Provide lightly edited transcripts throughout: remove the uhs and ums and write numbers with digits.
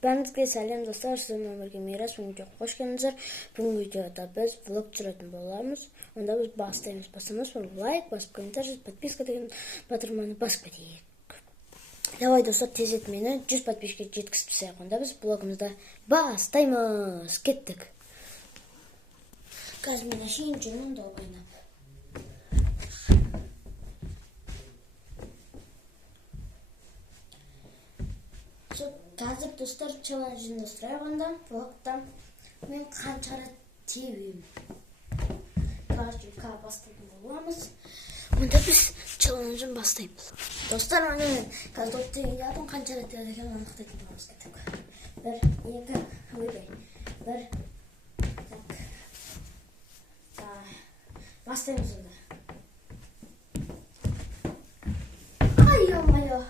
Бәріңізге сәлем достар, сіздің өмірге мирас өңге қош келдіңіздер. Бүгінгі видеода біз влог түсіретін боламыз. Онда біз бастаймыз. Басымыз бір лайк басып, комментарий, подписка деген батырманы басып кетейік. Давай достар, тез мені 100 подписчикке жеткізіп тастайық. Онда біз блогымызда бастаймыз. Кеттік. Қазір мен әшейін жүрмін да ойнап. Қазір достар челленджін устраиванда блогта мен қаншара тебеймін. Каждый бастайтын боламыз. Онда біз челленджін бастаймыз. Достар, мен қазір допты едім қаншара тебеді екен анықтайтын боламыз. Бір, екі, бір. Бастаймыз онда. Ай, ё-моё.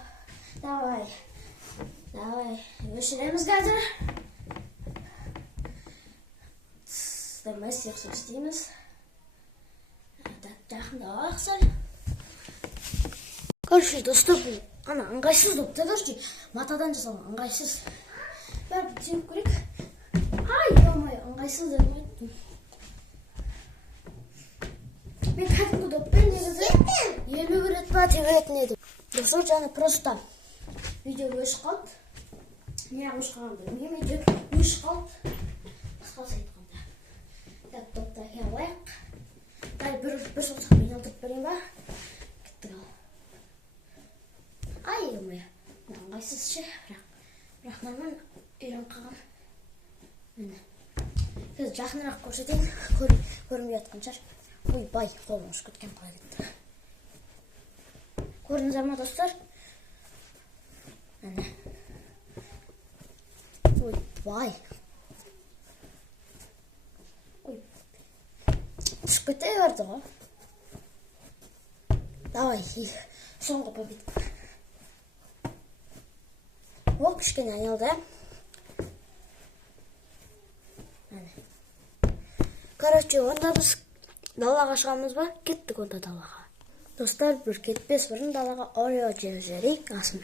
Давай, өшіреміз қазір. Дұрмай сексіп істейміз. Жақында ақсал. Короче, достар, бұл ыңғайсыз допты көрші. Матадан жасалған ыңғайсыз. Бәрі түйіп көрек. Ай, ё-моё, ыңғайсыз дұрмайдым. Мен кәдімгі доппен негізі 50 рет па тебетін едім. Достар, жаңа просто видео өшіп қалды. Не өшіп қалғанды білмеймін, өшіп қалды. Қысқасы айтқанда. Так, допты әке алайық. Бір жылсақ мен алдырып берейін ба? Кеттік ал. Ай, ё-моё. Ыңғайсыз ше, бірақ нормально үйрен қалған. Қазір жақынырақ көрсетейін. Көрінбей жатқан шығар. Ой, бай, қолым ұшып кеткен қалай кетті. Көрдіңіздер ма, достар? Ой, бай. Ой, түсіп кете берді ғой. Давай, соңғы победка. Ол кішкене айналды. Короче, онда біз далаға шығамыз ба? Кеттік онда далаға. Достар, бір кетпес бұрын далаға Орео жеп жіберейік, асым.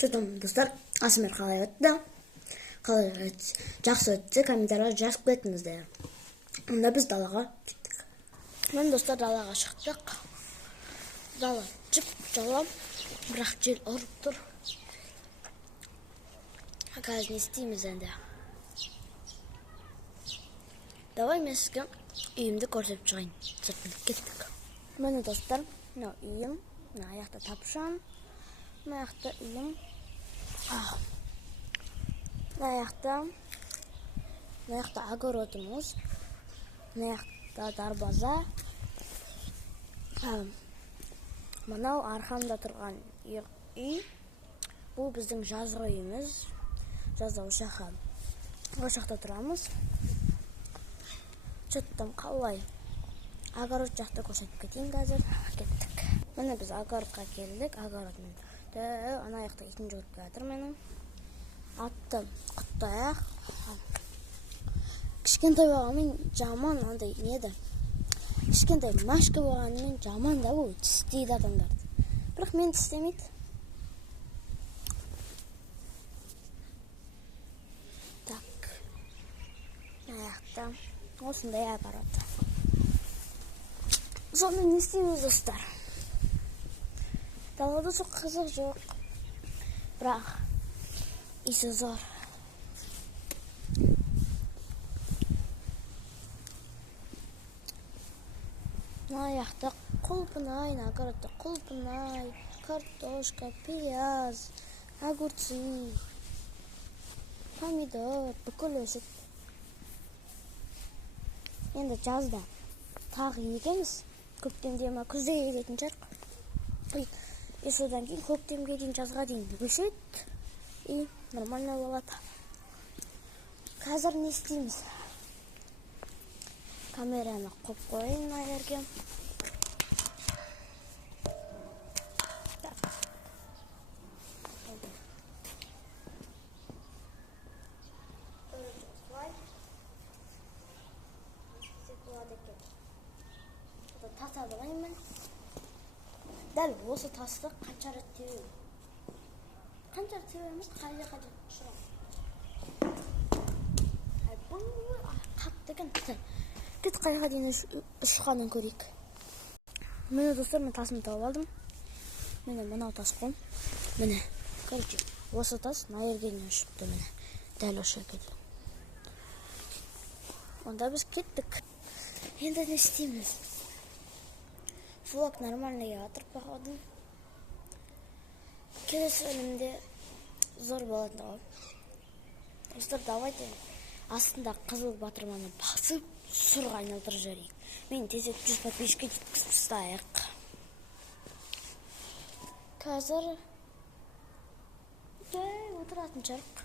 Çocuğum dostlar, Asmer қалай өтті. Жақсы өтті, комментария жазып кетіңіздер. Онда біз далаға кеттік. Мен достар далаға шықтық. Дала жып-жалам, бірақ жел ұрып тұр. Қазір не істейміз енді? Давай мен сізге үйімді көрсетіп шығайын. Сыртын кеттік. Мені достар, үйім, аяқта тапшан. Аяқта үйім. Аяқта огородымыз. Аяқта дарбаза. Мынау арқамда тұрған үй. Бұл біздің жазғы үйіміз. Жазда ошаққа Ошол жакта турабыз. Чөттөм калбай. Огород жакты көрсөтүп кетейин азыр. Кеттик. Мына биз огородко келдик. Огород менен ана жакта итин жүгүрүп келатыр менин. Аттым куттаяк. Кичкентай болгону жаман андай неде. Кичкентай машка болгону жаман да бул тистейт адамдарды. Бирок мен тистемейт. Так. Аякта осындай огород. Соны не істейміз достар? Далада çok қызық жоқ. Бірақ исі зор. Аяқта құлпынай, огородта құлпынай, картошка, пияз, огурцы, помидор, бүкіл өсіп. Енді жазда тағы егеміз. Көктемде ма күзде егетін шығар. И содан кейін көктемге дейін жазға дейін өсет. И нормально болады. Қазір не істейміз? Камераны қойып қойын мына жерге. Тас алайын мен. Дәл осы тасты қанша рет тебемін. Қанша рет тебеміз, қай жаққа ұшырамын. Бұл қап деген кет қайға дейін ұшқанын көрейік. Міне достар, мен тасымды тауып алдым. Міне мынау тас қой. Міне, короче, осы тас найыргенен ұшыпты міне. Дәл ұшы кетті. Онда біз кеттік. Енді не істейміз? Влог нормально яватыр, походу. Келесі бөлімде зор болады ғой. Достар, давайте астында қызыл батырманы басып, сұрға айналдырып жіберейік. Мен тезек 100 подписчикке жеткізіп тастайық. Қазір отыратын жарық.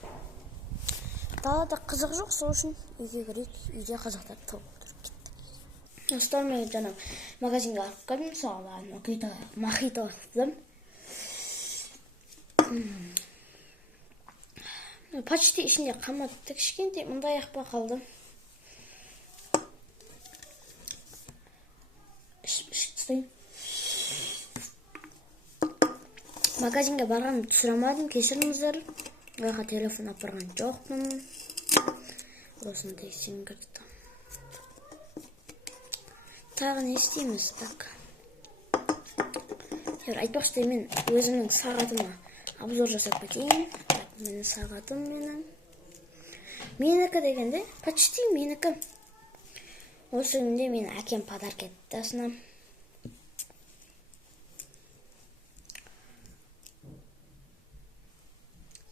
Далада қызық жоқ, сол үшін үйге кірейік. Үйде қызықтар тауып отырып кеттік. Достар, мен жаңа магазинге алып келдім, соған мохито алып. Почти ішінде қаматты кішкентай, мұндай ақпа қалды. Магазинге барғанымды түсірамадым, кешіріңіздер. Ояққа телефон апарған жоқпын. Осындай сеңгірді. Тағы не істейміз, бак. Айтпақшы, мен өзімнің сағатыма обзор жасап кетейін. Менің сағатым менің. Менікі дегенде, почти менікі. Осы күнде мен әкем подарок етті асына.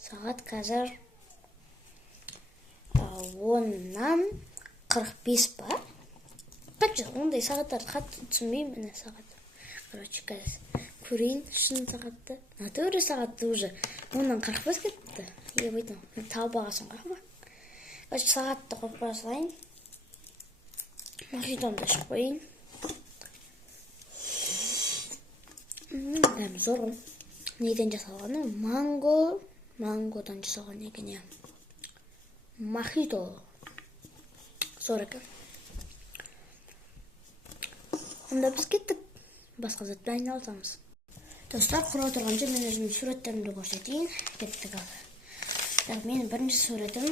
Сағат қазір 10-нан 45 ба? Қанша, ондай сағаттарды қатты түсінбеймін, міне сағат. Короче, қазір көрейін шын сағатты. Натуре сағатты уже 10-нан 45 кетті. Ебайтын, тауып ағасын қақма. Короче, сағатты қойып қоя салайын. Мохитомды ішіп қойын. Дәм зор. Неден жасалғаны? Мангодан жасалған екен. Мохито. Зор екен. Онда біз кеттік. Басқа затпен айналысамыз. Достар, құра отырғанша мен өзімнің суреттерімді көрсетейін. Кеттік ал. Менің бірінші суретім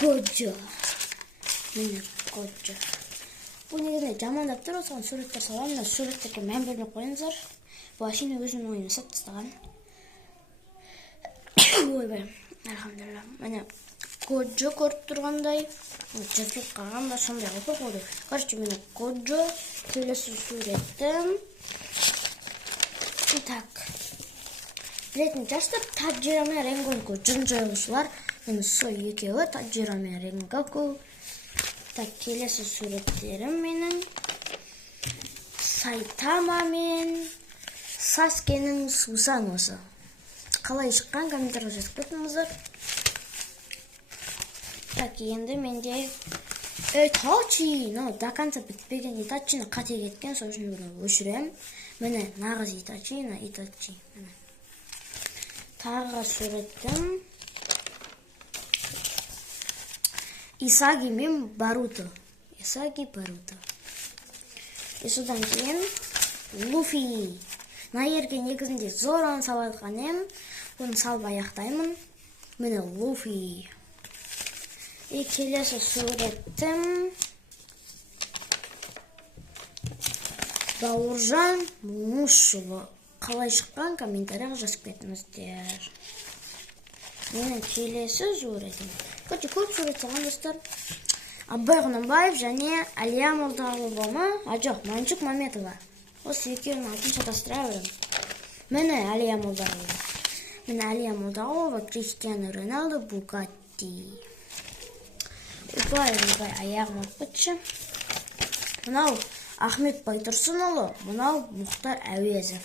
Годжо. Мені Годжо. Бұл негізінде жамандап тұр, осыған суреттер саламын. Суреттерге мән бермей қойыңыздар. Бұл ашыны өзімнің ойына сәт тастаған. Ойбай, әлхамдулилла. Мені Годжо көріп тұрғандай. Жазылып қалған ба, сондай оқып қойды. Короче, мені Годжо келесі суреттім. Так. Білетін жастар, Таджира мен Ренгоку жын жойылушылар. Мені сол екеуі, Таджира мен Ренгоку. Так, келесі суреттерім менің. Сайтама мен Саскенің Сусан осы. Қалай шыққан комментария жазып кетіңіздер. Так, енді менде Итачи, но до конца бітпеген Итачини қате кеткен, сол үшін бұны өшірем. Міне нағыз Итачи, Итачи. Тағы суреттім. Исаги мен Баруто. Исаги, Баруто. И содан кейін Луфи. Мына жерге негізінде Зороны салып жатқан ем. Оны салып аяқтаймын. Міне Луфи. И келесі суреттім. Бауыржан Мушұлы. Қалай шыққан комментарияға жазып кетіңіздер. Менің келесі суреттім. Көп сурет салған достар. Абай Құнанбаев және Әлия Молдағұлова. Жоқ, Манчук Маметова. Осы екеуінің атын шатастыра берем. Міне Әлия Молдағұлова. Міне Әлия Молдағұлова, Криштиану Роналду, Бугатти. Ұпай аяғым өтпетші. Мынау Ахмет Байтұрсынұлы, мынау Мұхтар Әуезов.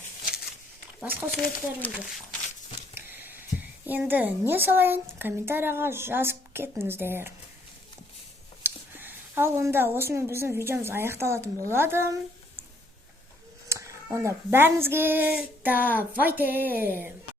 Басқа суреттерім жоқ. Енді не салайын? Комментарияға жазып кетіңіздер. Ал онда осымен біздің видеомыз аяқталатын болады. Онда бәріңізге давайте!